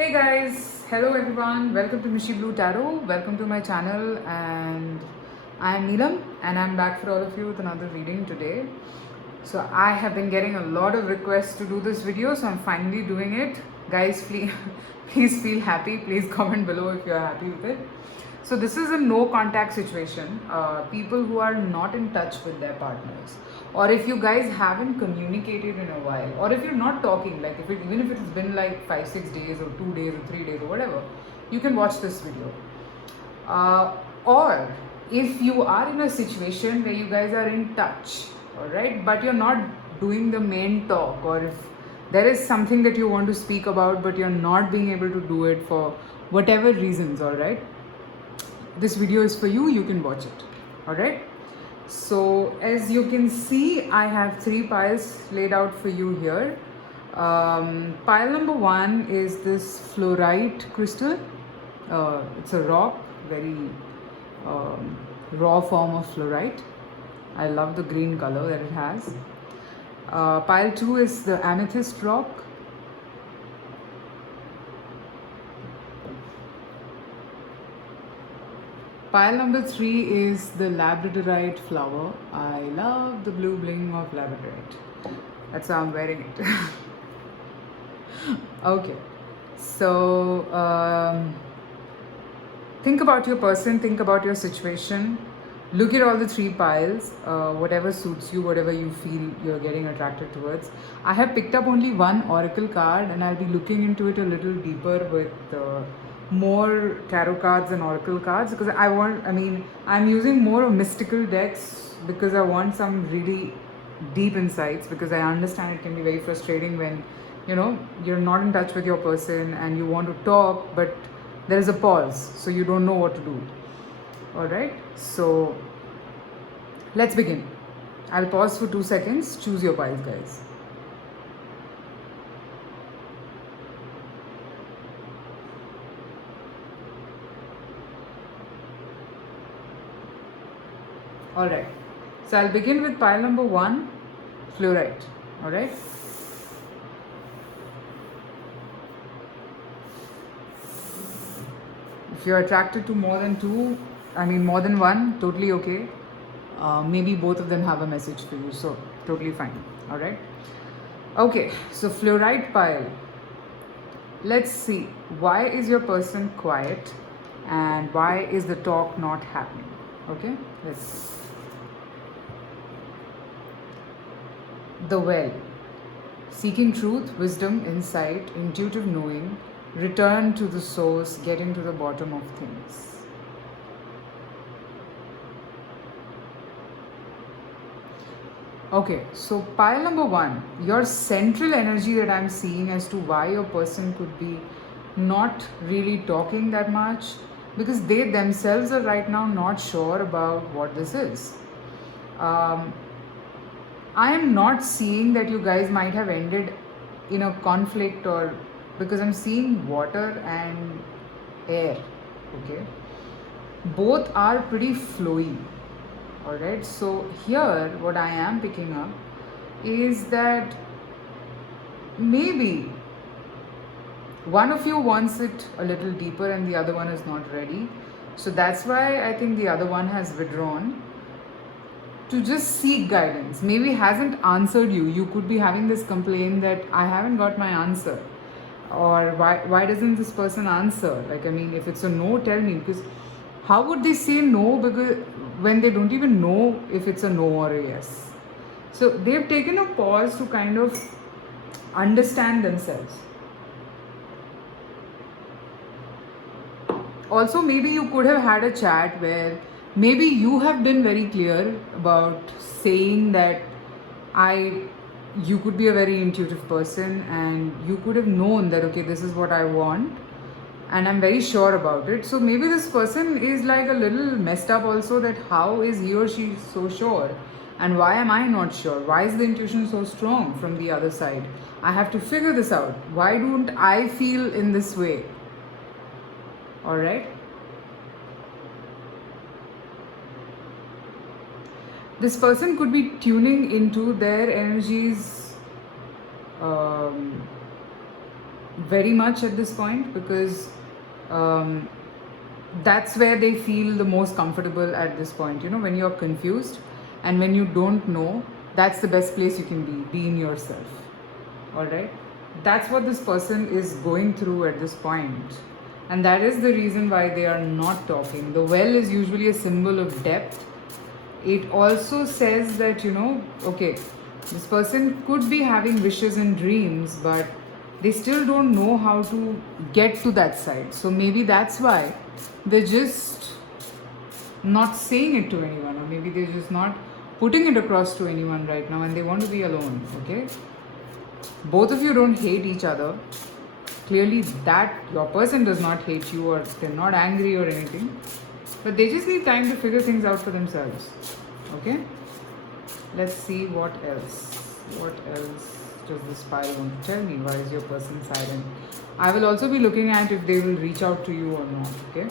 Hey guys, hello everyone, welcome to Mishi Blue Tarot, welcome to my channel, and I am Neelam and I'm back for all of you with another reading today. So I have been getting a lot of requests to do this video, so I'm finally doing it. Guys, please, please feel happy, please comment below if you are happy with it. So this is a no contact situation. People who are not in touch with their partners, or if you guys haven't communicated in a while, or if you're not talking, like even if it's been like 5-6 days or 2 days or 3 days or whatever, you can watch this video. Or if you are in a situation where you guys are in touch, all right, but you're not doing the main talk, or if there is something that you want to speak about but you're not being able to do it for whatever reasons, all right, this video is for you, you can watch it. All right, so as you can see, I have 3 piles laid out for you here. Pile number 1 is this fluorite crystal. It's a rock, very raw form of fluorite. I love the green color that it has. Pile 2 is the amethyst rock. Pile number 3 is the labradorite flower. I love the blue bling of labradorite. That's how I'm wearing it. Okay, so think about your person, think about your situation. Look at all the 3 piles, whatever suits you, whatever you feel you're getting attracted towards. I have picked up only one oracle card and I'll be looking into it a little deeper with more tarot cards and oracle cards, because I'm using more of mystical decks because I want some really deep insights, because I understand it can be very frustrating when you're not in touch with your person and you want to talk but there is a pause, so you don't know what to do. All right, so let's begin. I'll pause for 2 seconds. Choose your piles, guys. All right, so I'll begin with pile number 1, fluorite. All right, if you're attracted to more than one, totally okay. Maybe both of them have a message for you, so totally fine. All right, okay, so fluorite pile. Let's see, why is your person quiet and why is the talk not happening? Okay, let's see. The well. Seeking truth, wisdom, insight, intuitive knowing, return to the source, getting to the bottom of things. Okay, so pile number 1, your central energy that I'm seeing as to why your person could be not really talking that much, because they themselves are right now not sure about what this is. I am not seeing that you guys might have ended in a conflict, or because I'm seeing water and air. Okay, both are pretty flowy. All right, so here what I am picking up is that maybe one of you wants it a little deeper and the other one is not ready. So that's why I think the other one has withdrawn to just seek guidance. Maybe hasn't answered you. You could be having this complaint that I haven't got my answer, or why doesn't this person answer? Like, I mean, if it's a no, tell me, because how would they say no because when they don't even know if it's a no or a yes? So they've taken a pause to kind of understand themselves. Also, maybe you could have had a chat where maybe you have been very clear about saying that you could be a very intuitive person and you could have known that, okay, this is what I want and I'm very sure about it. So maybe this person is like a little messed up also, that how is he or she so sure and why am I not sure? Why is the intuition so strong from the other side? I have to figure this out. Why don't I feel in this way? All right, this person could be tuning into their energies very much at this point, because um, that's where they feel the most comfortable at this point. You know, when you're confused and when you don't know, that's the best place you can be in yourself. All right, that's what this person is going through at this point, and that is the reason why they are not talking. The well is usually a symbol of depth. It also says that, you know, okay, this person could be having wishes and dreams, but they still don't know how to get to that side. So maybe that's why they're just not saying it to anyone, or maybe they're just not putting it across to anyone right now, and they want to be alone. Okay, both of you don't hate each other. Clearly that your person does not hate you, or they're not angry or anything, but they just need time to figure things out for themselves. Okay, let's see what else does this pile want to tell me. Why is your person silent? I will also be looking at if they will reach out to you or not. Okay,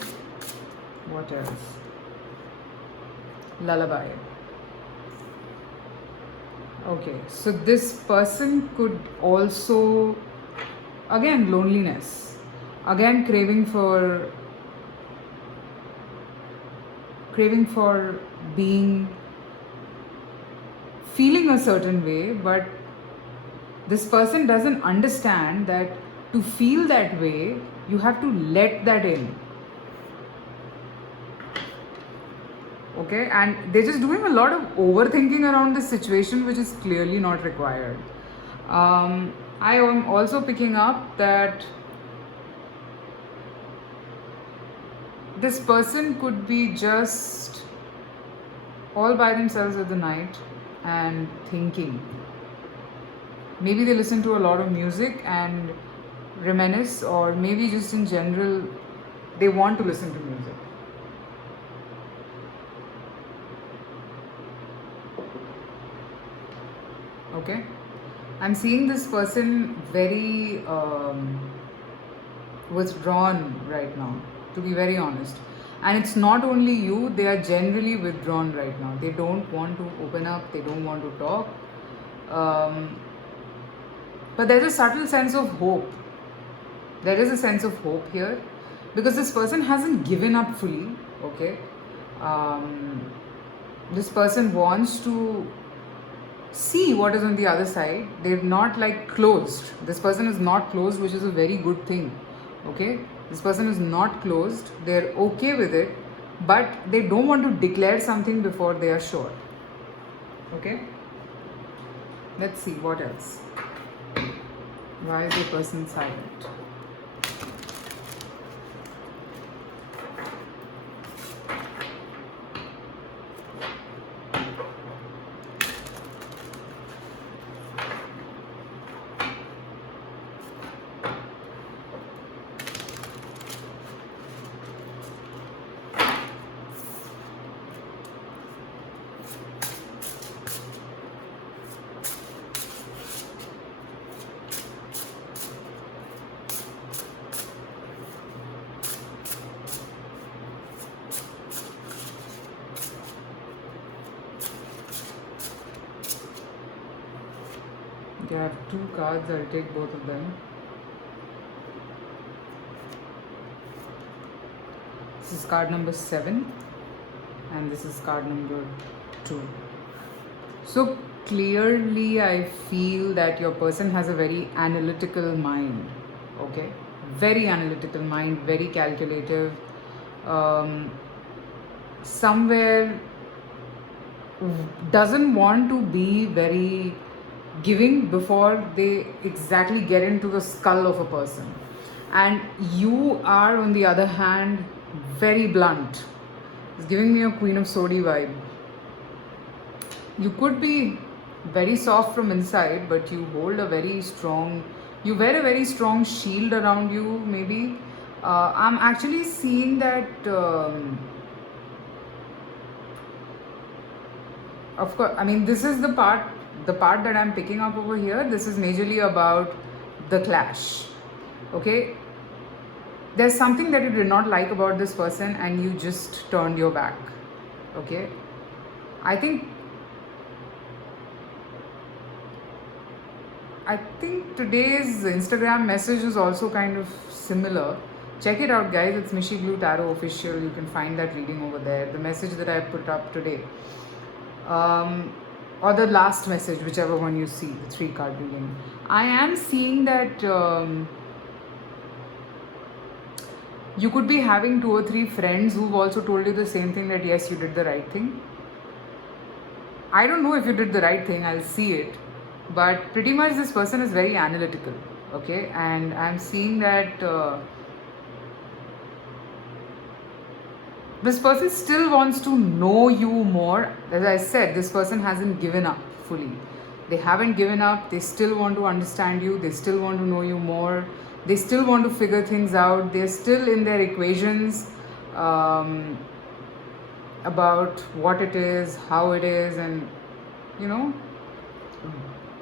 what else? Lullaby. Okay, so this person could also, again, loneliness, again craving for being, feeling a certain way, but this person doesn't understand that to feel that way you have to let that in. Okay, and they're just doing a lot of overthinking around this situation, which is clearly not required. I am also picking up that this person could be just all by themselves at the night and thinking. Maybe they listen to a lot of music and reminisce, or maybe just in general they want to listen to music. Okay, I'm seeing this person very withdrawn right now, to be very honest. And it's not only you, they are generally withdrawn right now. They don't want to open up, they don't want to talk. But there's a subtle sense of hope. There is a sense of hope here, because this person hasn't given up fully. Okay, this person wants to see what is on the other side. They're not like closed. This person is not closed, which is a very good thing. Okay, this person is not closed. They're okay with it, but they don't want to declare something before they are sure. Okay, let's see what else. Why is the person silent? I have two cards, I'll take both of them. This is card number 7 and this is card number 2. So clearly I feel that your person has a very analytical mind. Okay, very analytical mind, very calculative. Somewhere doesn't want to be very giving before they exactly get into the skull of a person. And you are, on the other hand, very blunt. It's giving me a Queen of Sodi vibe. You could be very soft from inside, but you hold a very strong, you wear a very strong shield around you, maybe. I'm actually seeing that, of course, I mean, this is the part that I'm picking up over here. This is majorly about the clash. Okay, there's something that you did not like about this person and you just turned your back. Okay, I think today's Instagram message is also kind of similar. Check it out, guys. It's Mishi Glue Tarot Official. You can find that reading over there. The message that I put up today. Or the last message, whichever one you see, the 3-card reading. I am seeing that you could be having 2 or 3 friends who've also told you the same thing, that yes, you did the right thing. I don't know if you did the right thing, I'll see it. But pretty much this person is very analytical, okay? And I'm seeing that this person still wants to know you more. As I said, this person hasn't given up fully. They haven't given up. They still want to understand you. They still want to know you more. They still want to figure things out. They're still in their equations about what it is, how it is, and you know,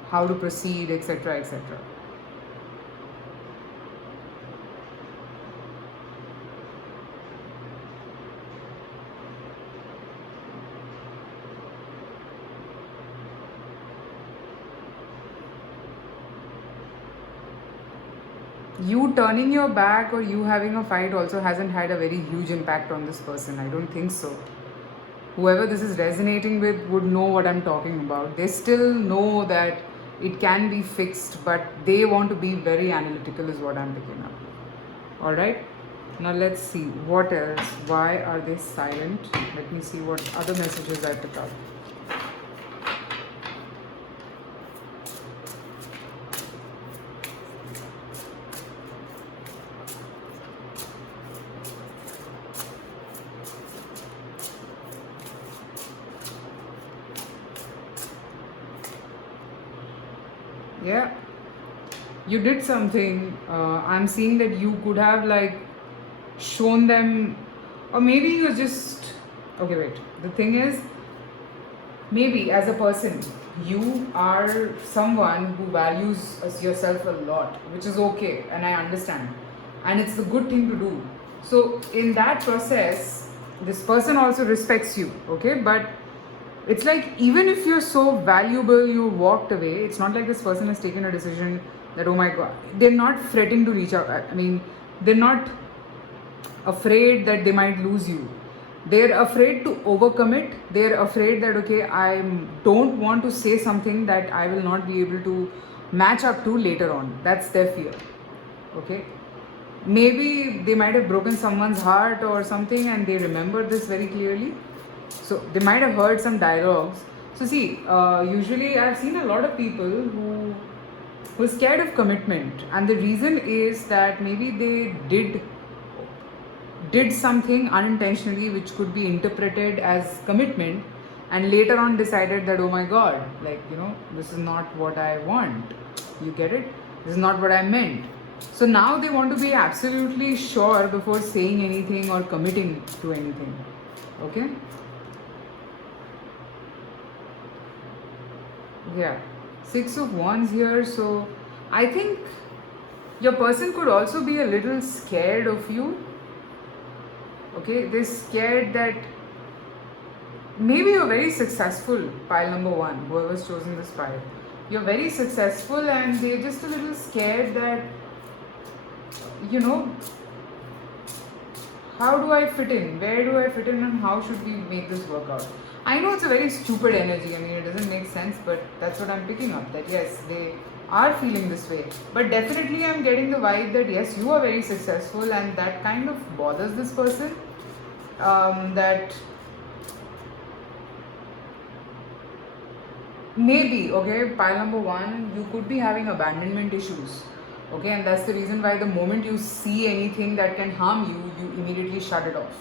how to proceed, etc., etc. You turning your back or you having a fight also hasn't had a very huge impact on this person. I don't think so. Whoever this is resonating with would know what I'm talking about. They still know that it can be fixed, but they want to be very analytical, is what I'm picking up. Alright? Now let's see what else. Why are they silent? Let me see what other messages I pick up. Yeah, you did something. I'm seeing that you could have like shown them, or maybe you're just okay. Wait, the thing is, maybe as a person, you are someone who values yourself a lot, which is okay, and I understand, and it's the good thing to do. So in that process, this person also respects you, okay, but it's like even if you're so valuable, you walked away. It's not like this person has taken a decision that, oh my god, they're not fretting to reach out. I mean, they're not afraid that they might lose you. They're afraid to overcommit. They're afraid that, okay, I don't want to say something that I will not be able to match up to later on. That's their fear, okay. Maybe they might have broken someone's heart or something and they remember this very clearly. So they might have heard some dialogues. So see, usually I've seen a lot of people who are scared of commitment, and the reason is that maybe they did something unintentionally which could be interpreted as commitment, and later on decided that, oh my god, like, you know, this is not what I want. You get it? This is not what I meant. So now they want to be absolutely sure before saying anything or committing to anything. Okay? Yeah, 6 of Wands here. So I think your person could also be a little scared of you. Okay, they're scared that maybe you're very successful, pile number 1, whoever's chosen this pile. You're very successful and they're just a little scared that, you know, how do I fit in? Where do I fit in, and how should we make this work out? I know it's a very stupid energy. I mean, it doesn't make sense, but that's what I'm picking up. That yes, they are feeling this way. But definitely I'm getting the vibe that yes, you are very successful, and that kind of bothers this person. That maybe, okay, pile number 1, you could be having abandonment issues. Okay, and that's the reason why the moment you see anything that can harm you, you immediately shut it off.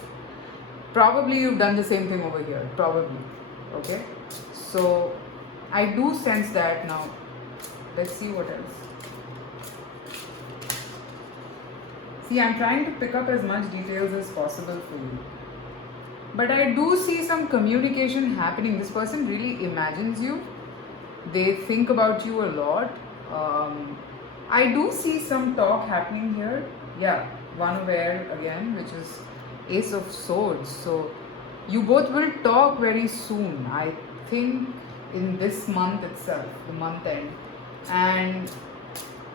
Probably you've done the same thing over here, probably. Okay, so I do sense that. Now let's see what else. See, I'm trying to pick up as much details as possible for you, but I do see some communication happening. This person really imagines you. They think about you a lot. I do see some talk happening here. Yeah, 1 of air again, which is Ace of Swords. So you both will talk very soon. I think in this month itself, the month end. And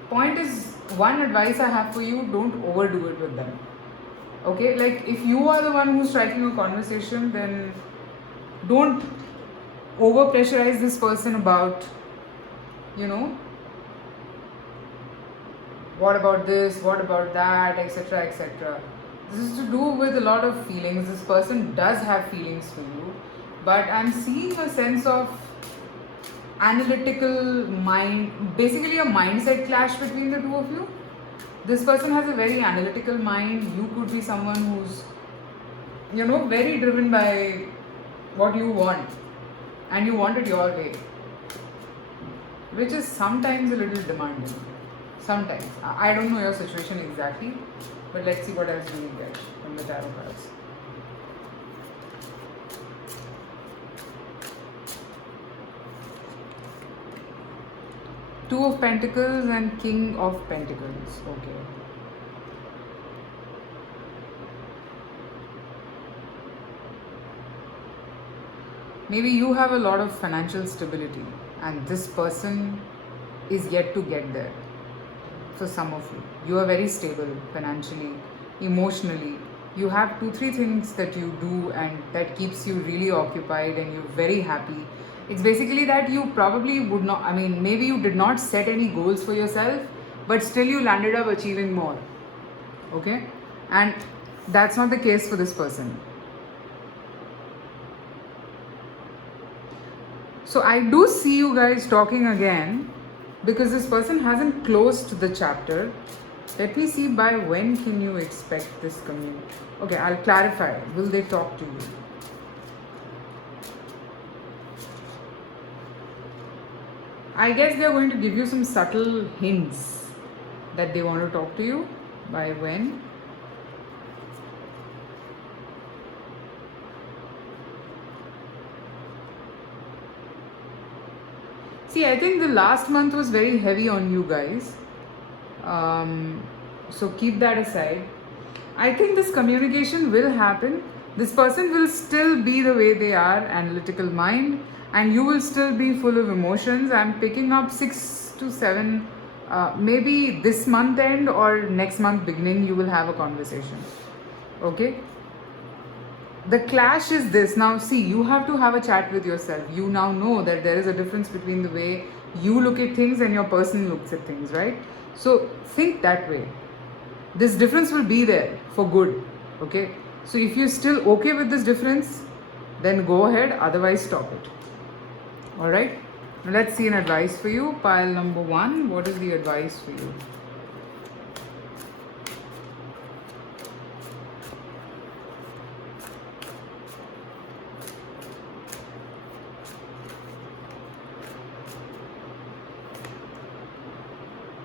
point is, one advice I have for you, don't overdo it with them. Okay, like if you are the one who's striking a conversation, then don't over pressurize this person about, you know, what about this, what about that, etc., etc. This is to do with a lot of feelings. This person does have feelings for you, but I'm seeing a sense of analytical mind, basically a mindset clash between the two of you. This person has a very analytical mind. You could be someone who's, very driven by what you want, and you want it your way, which is sometimes a little demanding. Sometimes. I don't know your situation exactly, but let's see what else we get from the tarot cards. Two of Pentacles and King of Pentacles. Okay. Maybe you have a lot of financial stability and this person is yet to get there. For some of you, you are very stable financially, emotionally. You have 2-3 things that you do and that keeps you really occupied and you're very happy. It's basically that you probably would not, maybe you did not set any goals for yourself, but still you landed up achieving more. Okay? And that's not the case for this person. So I do see you guys talking again because this person hasn't closed the chapter. Let me see, by when can you expect this communication? Okay, I'll clarify. Will they talk to you? I guess they're going to give you some subtle hints that they want to talk to you. By when? See, I think the last month was very heavy on you guys. So keep that aside. I think this communication will happen. This person will still be the way they are, analytical mind, and you will still be full of emotions. I'm picking up 6 to 7, maybe this month end or next month beginning, you will have a conversation. Okay? The clash is this. Now see, you have to have a chat with yourself. You now know that there is a difference between the way you look at things and your person looks at things, right? So think that way. This difference will be there for good. Okay? So if you're still okay with this difference, then go ahead, otherwise stop it. Alright? Now let's see an advice for you. Pile number 1. What is the advice for you?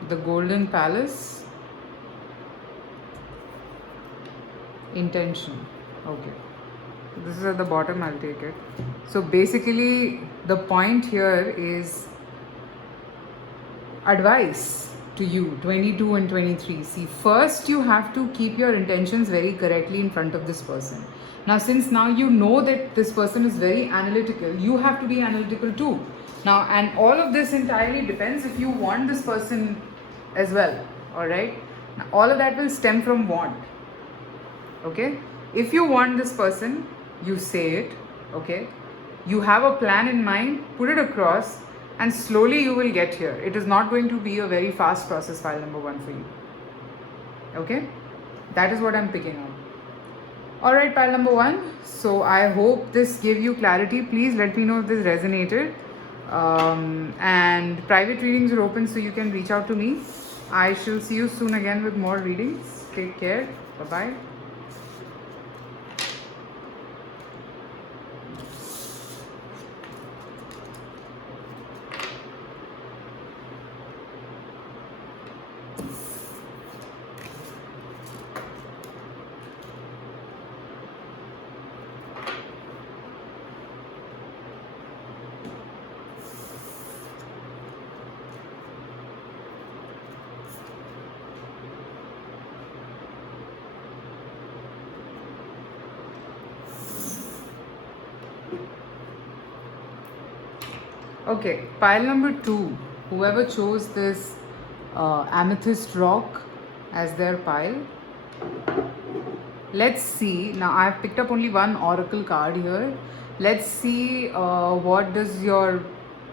The Golden Palace. Intention. Okay. This is at the bottom, I'll take it. So basically, the point here is advice to you, 22 and 23. See, first you have to keep your intentions very correctly in front of this person. Now, since now you know that this person is very analytical, you have to be analytical too. Now, and all of this entirely depends if you want this person as well. Alright? Now, all of that will stem from want. Okay? If you want this person, you say it. Okay? You have a plan in mind, put it across, and slowly you will get here. It is not going to be a very fast process, file number 1 for you. Okay? That is what I'm picking up. Alright, pile number 1. So I hope this gave you clarity. Please let me know if this resonated. And private readings are open, so you can reach out to me. I shall see you soon again with more readings. Take care. Bye-bye. Okay, pile number 2. whoever chose this amethyst rock as their pile. Let's see. Now I've picked up only one oracle card here. Let's see what does your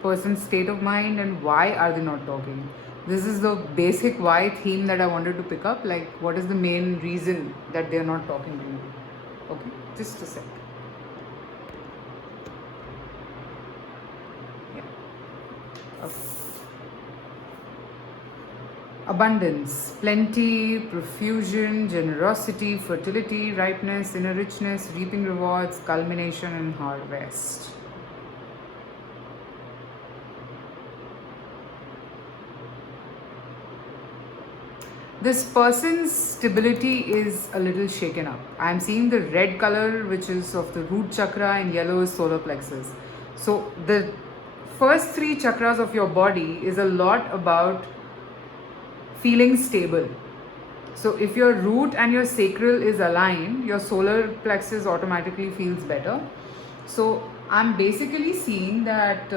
person's state of mind and why are they not talking. This is the basic why theme that I wanted to pick up. Like, what is the main reason that they're not talking to you? Okay, just a sec. Yeah. Okay. Abundance, plenty, profusion, generosity, fertility, ripeness, inner richness, reaping rewards, culmination, and harvest. This person's stability is a little shaken up. I'm seeing the red color, which is of the root chakra, and yellow is solar plexus. So, the first three chakras of your body is a lot about feeling stable. So if your root and your sacral is aligned, your solar plexus automatically feels better. So I'm basically seeing that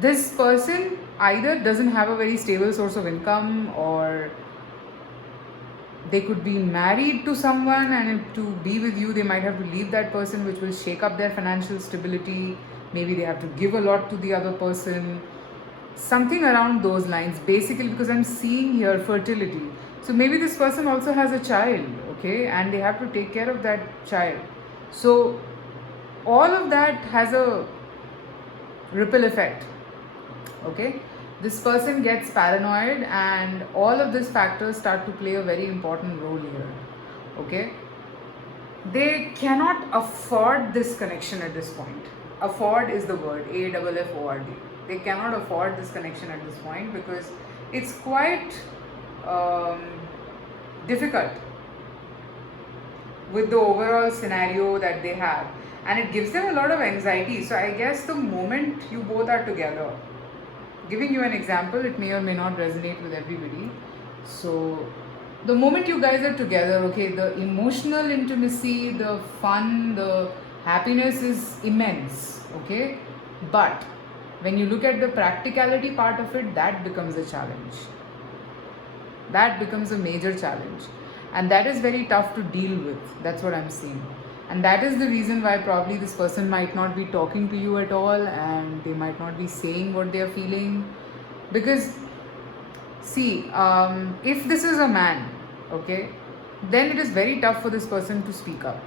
this person either doesn't have a very stable source of income, or they could be married to someone, and to be with you they might have to leave that person, which will shake up their financial stability. Maybe they have to give a lot to the other person, something around those lines, basically, because I'm seeing here fertility. So maybe this person also has a child, okay, and they have to take care of that child. So all of that has a ripple effect, okay. This person gets paranoid, and all of these factors start to play a very important role here, okay. They cannot afford this connection at this point. Afford is the word, AFFORD. They cannot afford this connection at this point because it's quite difficult with the overall scenario that they have, and it gives them a lot of anxiety. So I guess the moment you both are together, giving you an example, it may or may not resonate with everybody. So the moment you guys are together, okay, the emotional intimacy, the fun, the happiness is immense, okay, but when you look at the practicality part of it, that becomes a challenge. That becomes a major challenge, and that is very tough to deal with. That's what I'm seeing, and that is the reason why probably this person might not be talking to you at all, and they might not be saying what they are feeling. Because see, if this is a man, okay, then it is very tough for this person to speak up,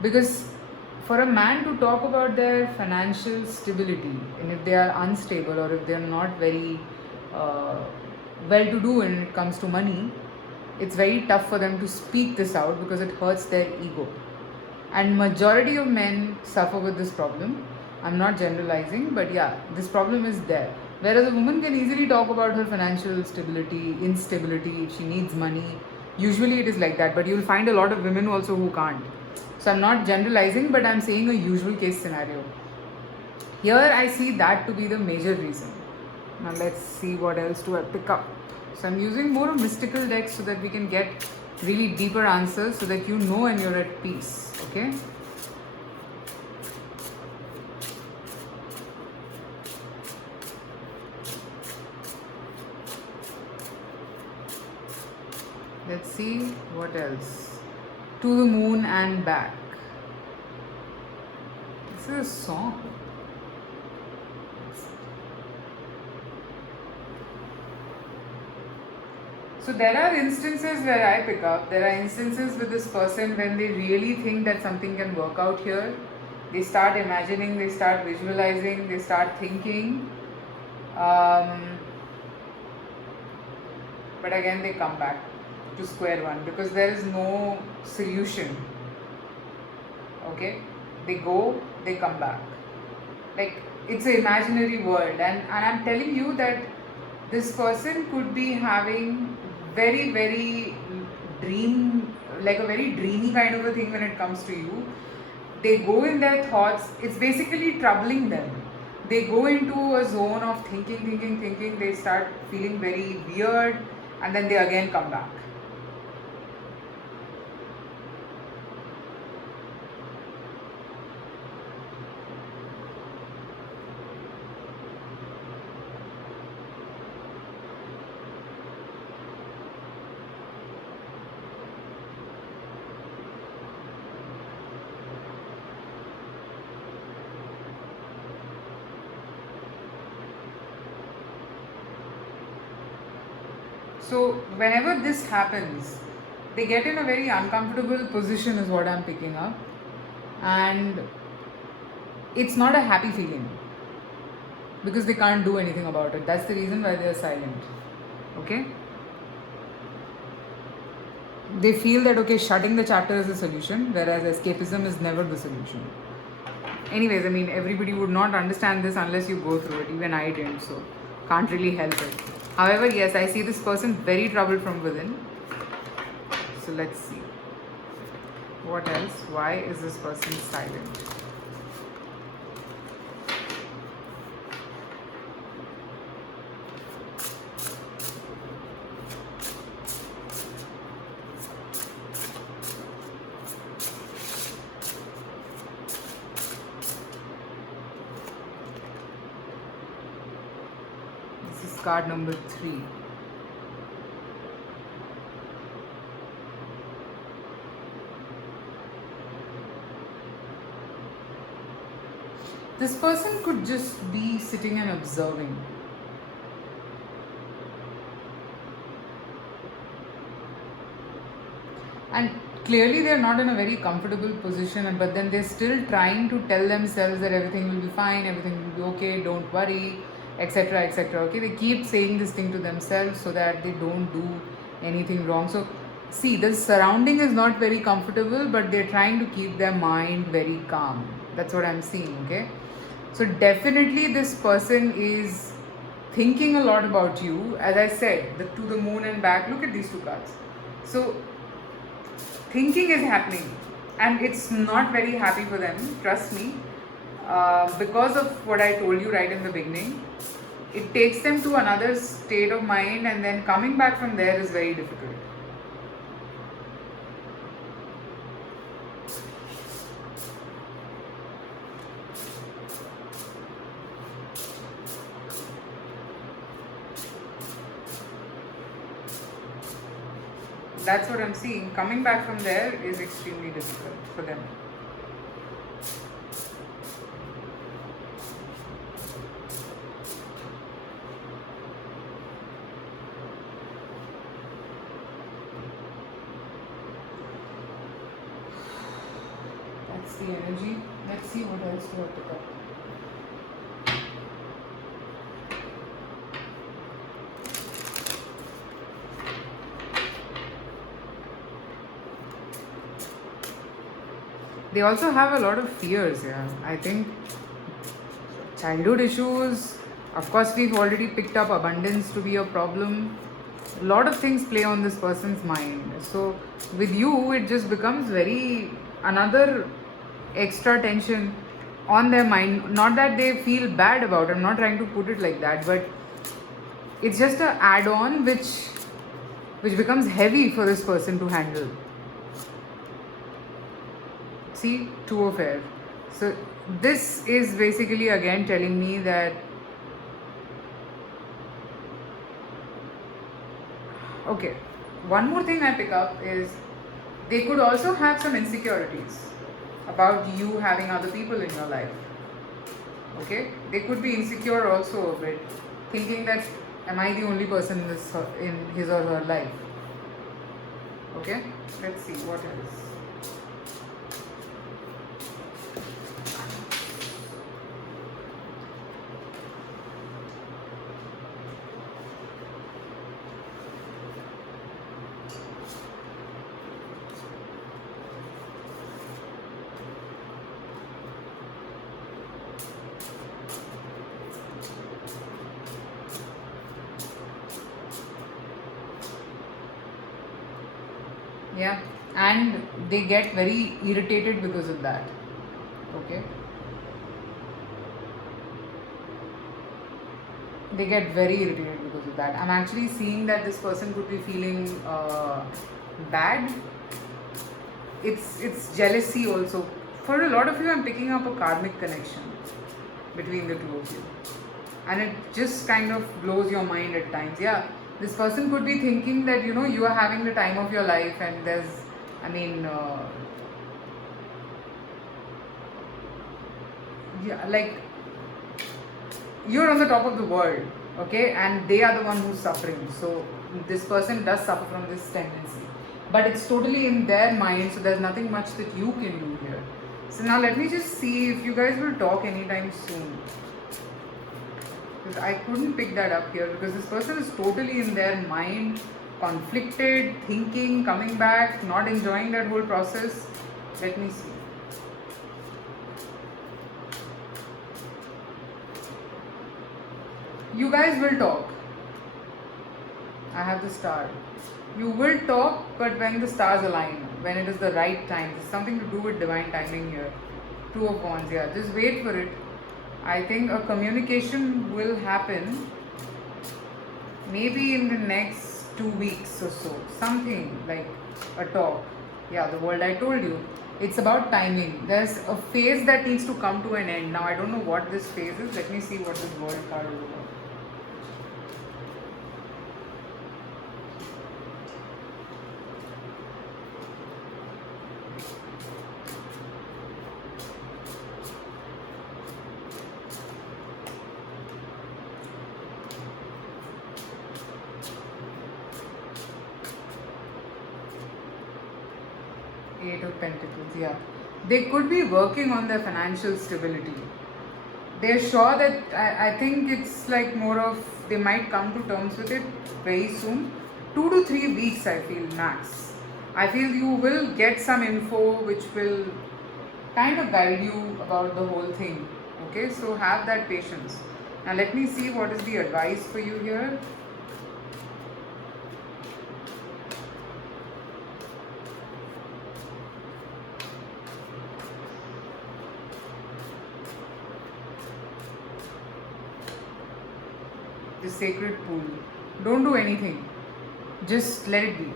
because for a man to talk about their financial stability, and if they are unstable, or if they are not very well to do when it comes to money, it's very tough for them to speak this out because it hurts their ego. And majority of men suffer with this problem. I'm not generalizing, but yeah, this problem is there. Whereas a woman can easily talk about her financial stability, instability, if she needs money. Usually it is like that, but you'll find a lot of women also who can't. So I'm not generalizing, but I'm saying a usual case scenario. Here I see that to be the major reason. Now let's see what else do I pick up. So I'm using more mystical decks so that we can get really deeper answers, so that you know and you're at peace, okay? Let's see what else. To the moon and back. This is a song. So there are instances where I pick up, there are instances with this person when they really think that something can work out here. They start imagining, they start visualizing, they start thinking. But again they come back to square one because there is no solution. Okay? They go, they come back. Like, it's an imaginary world, and I'm telling you that this person could be having very, very like a very dreamy kind of a thing when it comes to you. They go in their thoughts, it's basically troubling them. They go into a zone of thinking, they start feeling very weird, and then they again come back. So whenever this happens, they get in a very uncomfortable position is what I'm picking up, and it's not a happy feeling because they can't do anything about it. That's the reason why they are silent. Okay, they feel that okay, shutting the chapter is the solution, whereas escapism is never the solution. Anyways, I mean, everybody would not understand this unless you go through it. Even I didn't, so can't really help it. However, yes, I see this person very troubled from within. So let's see. What else? Why is this person silent? This is card number 3. This person could just be sitting and observing. And clearly they're not in a very comfortable position, but then they're still trying to tell themselves that everything will be fine, everything will be okay, don't worry, etc., etc. Okay, they keep saying this thing to themselves so that they don't do anything wrong. So see, the surrounding is not very comfortable, but they're trying to keep their mind very calm. That's what I'm seeing. Okay, so definitely this person is thinking a lot about you. As I said, to the moon and back, look at these two cards. So thinking is happening and it's not very happy for them, trust me, because of what I told you right in the beginning. It takes them to another state of mind, and then coming back from there is very difficult. That's what I'm seeing. Coming back from there is extremely difficult for them. That's the energy. Let's see what else we have to cover. They also have a lot of fears, yeah. I think childhood issues, of course, we've already picked up abundance to be a problem. A lot of things play on this person's mind. So, with you, it just becomes very another extra tension on their mind. Not that they feel bad about it, I'm not trying to put it like that, but it's just an add on which becomes heavy for this person to handle. See, 2 of air. So this is basically again telling me that okay, one more thing I pick up is they could also have some insecurities about you having other people in your life. Okay, they could be insecure also of it, thinking that am I the only person in his or her life. Okay, let's see what else. Yeah, and they get very irritated because of that. Okay, they get very irritated because of that. I'm actually seeing that this person could be feeling bad. It's jealousy also. For a lot of you, I'm picking up a karmic connection between the two of you, and it just kind of blows your mind at times. Yeah, this person could be thinking that you are having the time of your life, and there's, I mean, yeah, like you're on the top of the world, okay, and they are the one who's suffering. So this person does suffer from this tendency, but it's totally in their mind, so there's nothing much that you can do here. So now let me just see if you guys will talk anytime soon, because I couldn't pick that up here, because this person is totally in their mind, conflicted, thinking, coming back, not enjoying that whole process. Let me see. You guys will talk. I have the star. You will talk, but when the stars align, when it is the right time. There's something to do with divine timing here. Two of Wands, yeah. Just wait for it. I think a communication will happen maybe in the next 2 weeks or so. Something like a talk. Yeah, the world I told you. It's about timing. There's a phase that needs to come to an end. Now, I don't know what this phase is. Let me see what this world card is about. Eight of Pentacles, yeah. They could be working on their financial stability. They're sure that, I think it's like more of, they might come to terms with it very soon. 2 to 3 weeks, I feel, max. I feel you will get some info which will kind of guide you about the whole thing. Okay, so have that patience. Now let me see what is the advice for you here. The sacred pool. Don't do anything. Just let it be.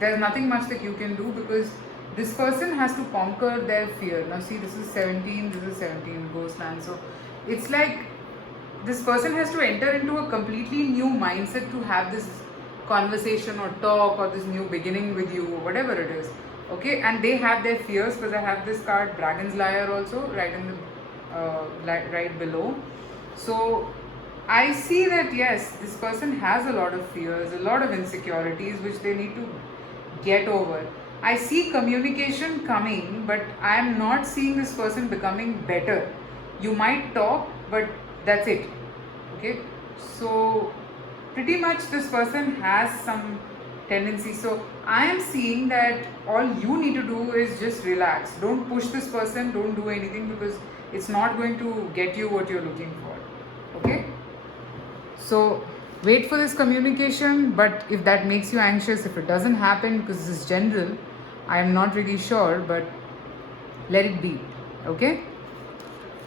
There's nothing much that you can do, because this person has to conquer their fear. Now see, this is 17, this is 17, Ghostland. So it's like this person has to enter into a completely new mindset to have this conversation or talk or this new beginning with you or whatever it is. Okay, and they have their fears, because I have this card Dragon's Lyre also right in the right below. So I see that yes, this person has a lot of fears, a lot of insecurities which they need to get over. I see communication coming, but I am not seeing this person becoming better. You might talk, but that's it. Okay, so pretty much this person has some tendency. So I am seeing that all you need to do is just relax. Don't push this person, don't do anything, because it's not going to get you what you're looking for. Okay, so wait for this communication, but if that makes you anxious, if it doesn't happen, because this is general, I am not really sure, but let it be. Okay,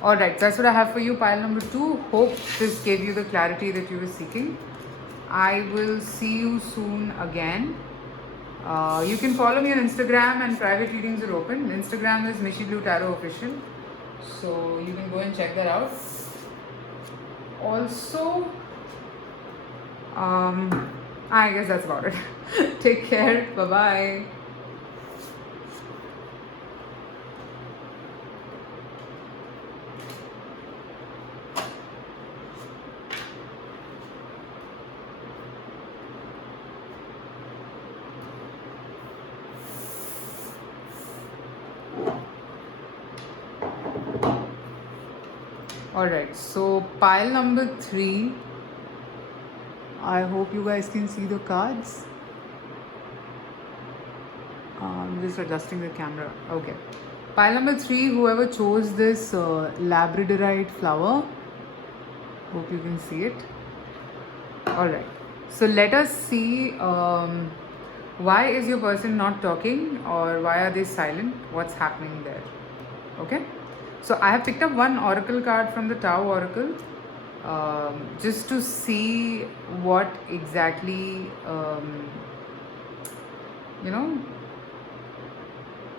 alright, that's what I have for you, pile number 2. Hope this gave you the clarity that you were seeking. I will see you soon again. You can follow me on Instagram, and private readings are open. Instagram is Mishi Blue Tarot Official, so you can go and check that out. Also, I guess that's about it. Take care. Bye bye. Alright, so pile number 3. I hope you guys can see the cards. I'm just adjusting the camera. Okay. Pile number 3, whoever chose this labradorite flower. Hope you can see it. Alright. So let us see why is your person not talking, or why are they silent? What's happening there? Okay. So I have picked up one oracle card from the Tao Oracle. Just to see what exactly,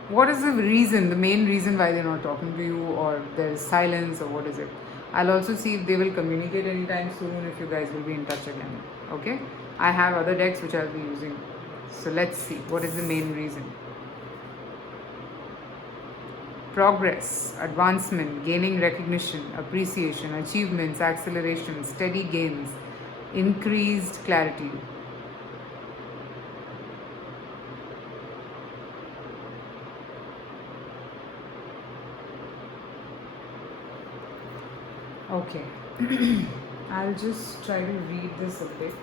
what is the reason, the main reason why they're not talking to you, or there's silence, or what is it. I'll also see if they will communicate anytime soon, if you guys will be in touch again. Okay, I have other decks which I'll be using. So let's see what is the main reason. Progress, advancement, gaining recognition, appreciation, achievements, acceleration, steady gains, increased clarity. Okay. I'll just try to read this a bit.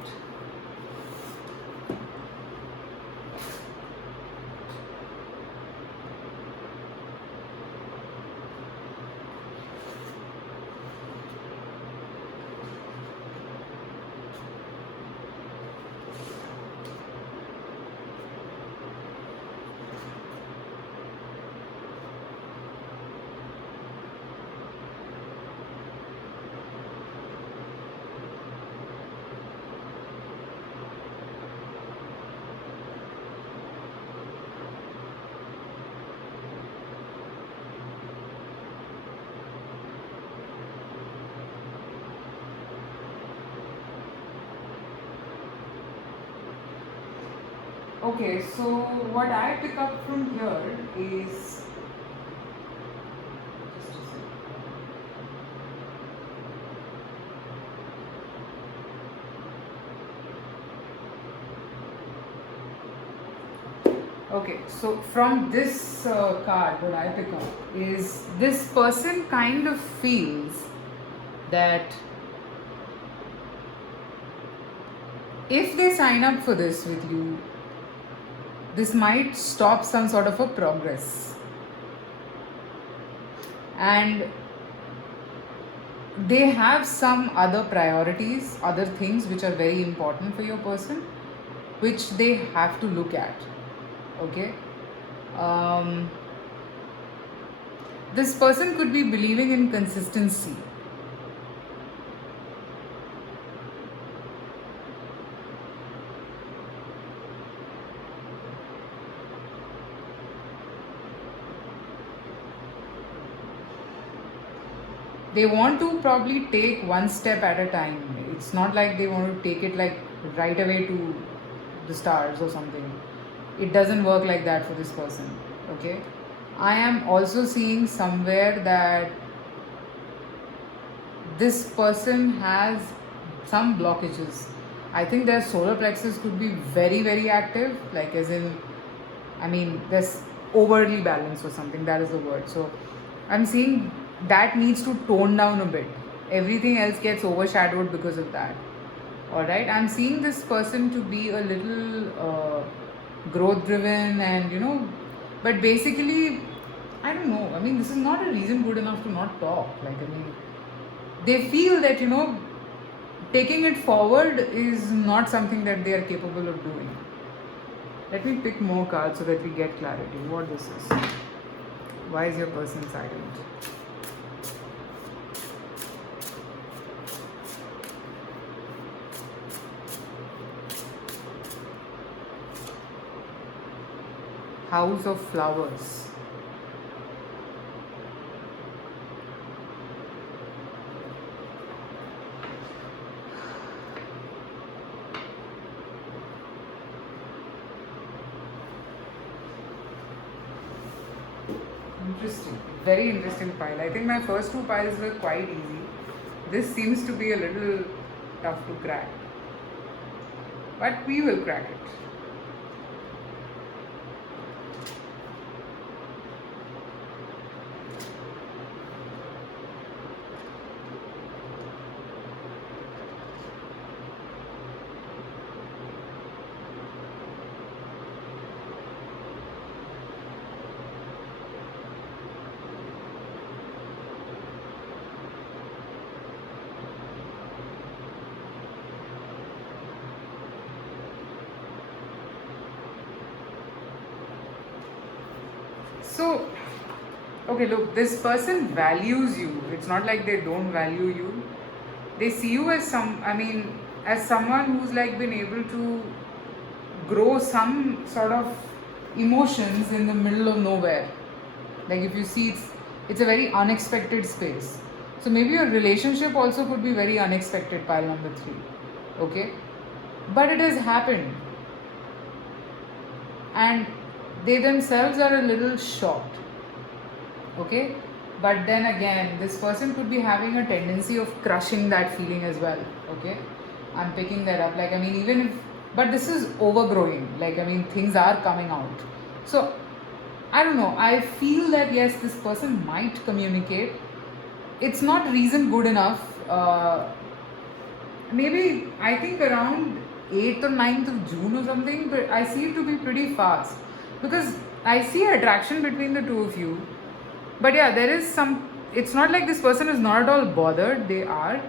Okay, so what I pick up from here is just a sec. Okay, so from this card, what I pick up is this person kind of feels that if they sign up for this with you, this might stop some sort of a progress. And they have some other priorities, other things which are very important for your person, which they have to look at. Okay? This person could be believing in consistency. They want to probably take one step at a time. It's not like they want to take it like right away to the stars or something. It doesn't work like that for this person. Okay? I am also seeing somewhere that this person has some blockages. I think their solar plexus could be very, very active, like as in, I mean, there's overly balanced or something, that is the word. So I'm seeing that needs to tone down a bit. Everything else gets overshadowed because of that. Alright, I'm seeing this person to be a little growth driven and but basically, I don't know. I mean, this is not a reason good enough to not talk. Like, I mean, they feel that taking it forward is not something that they are capable of doing. Let me pick more cards so that we get clarity what this is. Why is your person silent? House of Flowers. Interesting. Very interesting pile. I think my first two piles were quite easy. This seems to be a little tough to crack. But we will crack it. So, okay, look, this person values you. It's not like they don't value you. They see you as as someone who's like been able to grow some sort of emotions in the middle of nowhere. Like if you see, it's a very unexpected space. So maybe your relationship also could be very unexpected, pile number 3. Okay? But it has happened. And they themselves are a little shocked. Okay? But then again, this person could be having a tendency of crushing that feeling as well. Okay? I'm picking that up. Like, I mean, even if, but this is overgrowing. Like, I mean, things are coming out. So, I don't know. I feel that yes, this person might communicate, it's not reason good enough. Maybe I think around 8th or 9th of June or something, but I see it to be pretty fast because I see attraction between the two of you. But yeah, there is some. It's not like this person is not at all bothered, they are,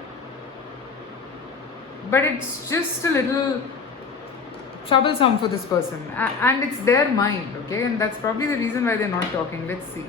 but it's just a little troublesome for this person, and it's their mind, okay, and that's probably the reason why they're not talking. Let's see.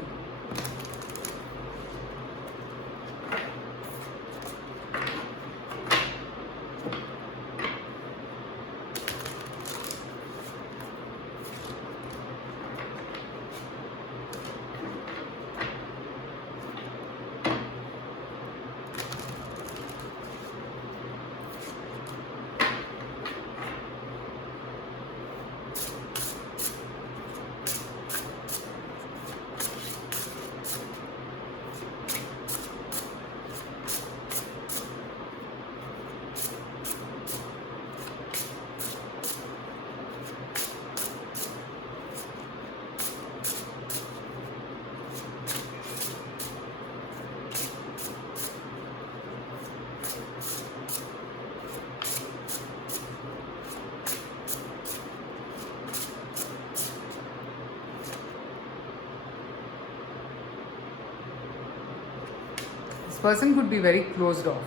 This person could be very closed off.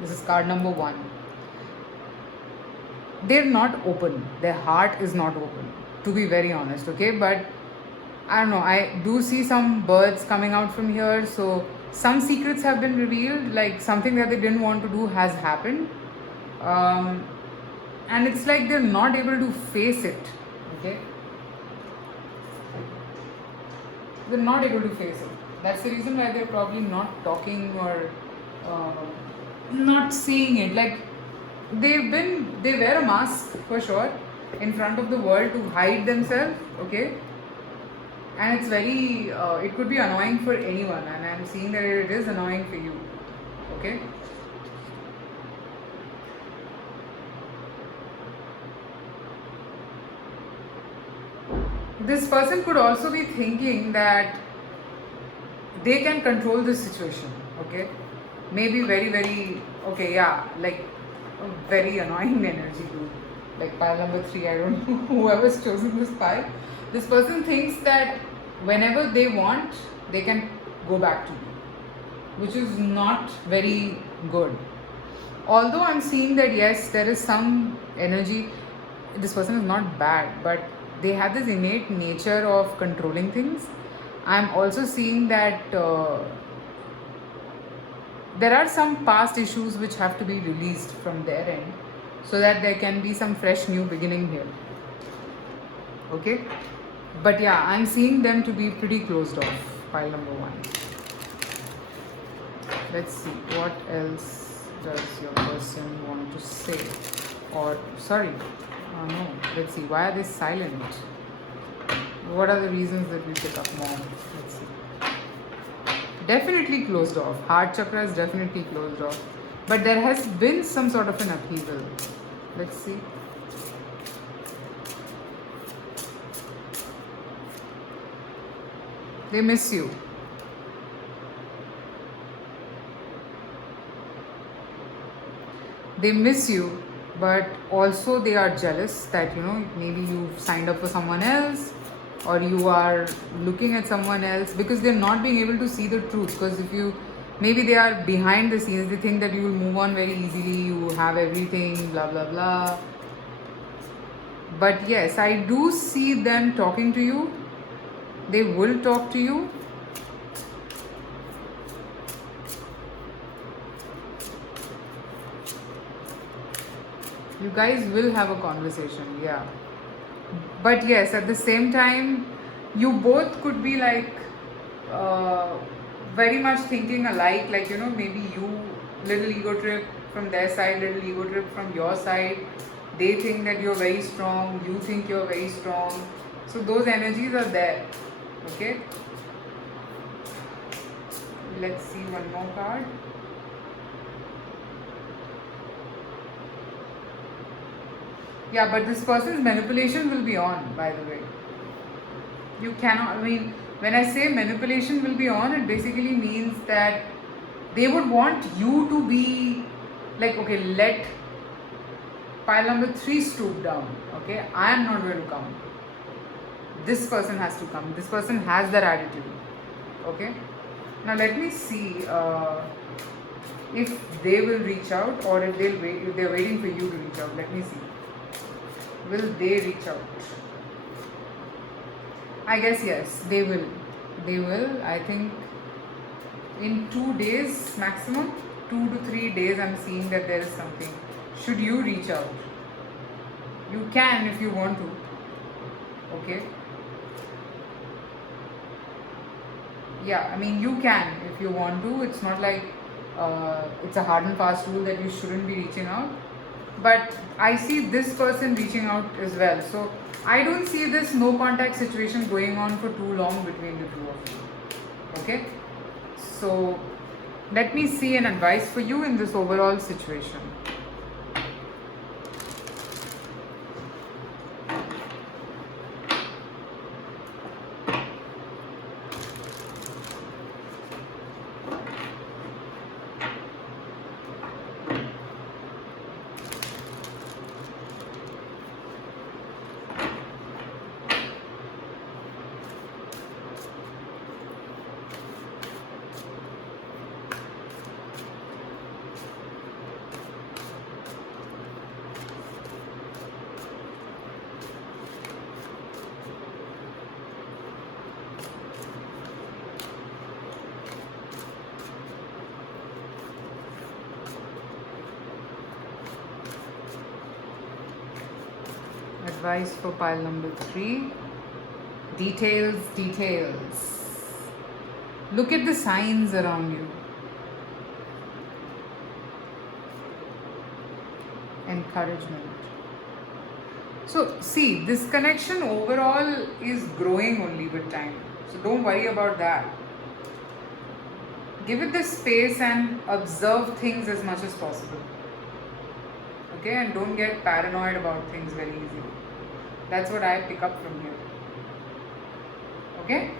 This is card number 1. They're not open. Their heart is not open, to be very honest, okay? But I don't know. I do see some birds coming out from here. So some secrets have been revealed, like something that they didn't want to do has happened. And it's like they're not able to face it, okay? They're not able to face it. That's the reason why they're probably not talking or not saying it. Like they wear a mask for sure in front of the world to hide themselves, okay? And it's very, it could be annoying for anyone, and I'm seeing that it is annoying for you, okay? This person could also be thinking that they can control this situation, okay? Maybe very, very, okay, yeah, like a very annoying energy too. Like pile number 3, I don't know whoever's chosen this pile. This person thinks that whenever they want, they can go back to you, which is not very good. Although I'm seeing that yes, there is some energy, this person is not bad, but they have this innate nature of controlling things. I'm also seeing that there are some past issues which have to be released from their end so that there can be some fresh new beginning here. Okay? But yeah, I'm seeing them to be pretty closed off. Pile number 1. Let's see, what else does your person want to say? Or, sorry, no, let's see, why are they silent? What are the reasons that we pick up more? Let's see. Definitely closed off. Heart chakra is definitely closed off. But there has been some sort of an upheaval. Let's see. They miss you. They miss you, but also they are jealous that, you know, maybe you've signed up for someone else or you are looking at someone else, because they're not being able to see the truth. Because if you, maybe they are behind the scenes, they think that you will move on very easily, you have everything, blah blah blah. But yes, I do see them talking to you. They will talk to you. You guys will have a conversation, yeah. But yes, at the same time, you both could be like very much thinking alike. Like, you know, maybe you, little ego trip from their side, little ego trip from your side. They think that you're very strong, you think you're very strong. So those energies are there, okay? Let's see one more card. Yeah, but this person's manipulation will be on, by the way. You cannot, I mean, when I say manipulation will be on, it basically means that They would want you to be like, okay, let pile number 3 stoop down. Okay, I am not going to come. This person has to come. This person has that attitude. Okay, now let me see if they will reach out, or if they'll wait, if they're waiting for you to reach out. Let me see. Will they reach out? I guess yes, they will. They will. I think in 2 days maximum, 2 to 3 days, I'm seeing that there is something. Should you reach out? You can if you want to. Okay. Yeah, I mean, you can if you want to. It's not like it's a hard and fast rule that you shouldn't be reaching out. But I see this person reaching out as well. So I don't see this no contact situation going on for too long between the two of you. Okay? So let me see an advice for you in this overall situation. Advice for pile number 3. Details, details. Look at the signs around you. Encouragement. So see, this connection overall is growing only with time. So don't worry about that. Give it the space and observe things as much as possible. Okay, and don't get paranoid about things very easily. That's what I pick up from here. Okay?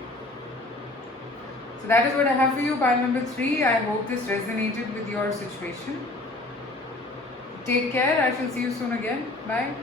So that is what I have for you, pile number 3. I hope this resonated with your situation. Take care. I shall see you soon again. Bye.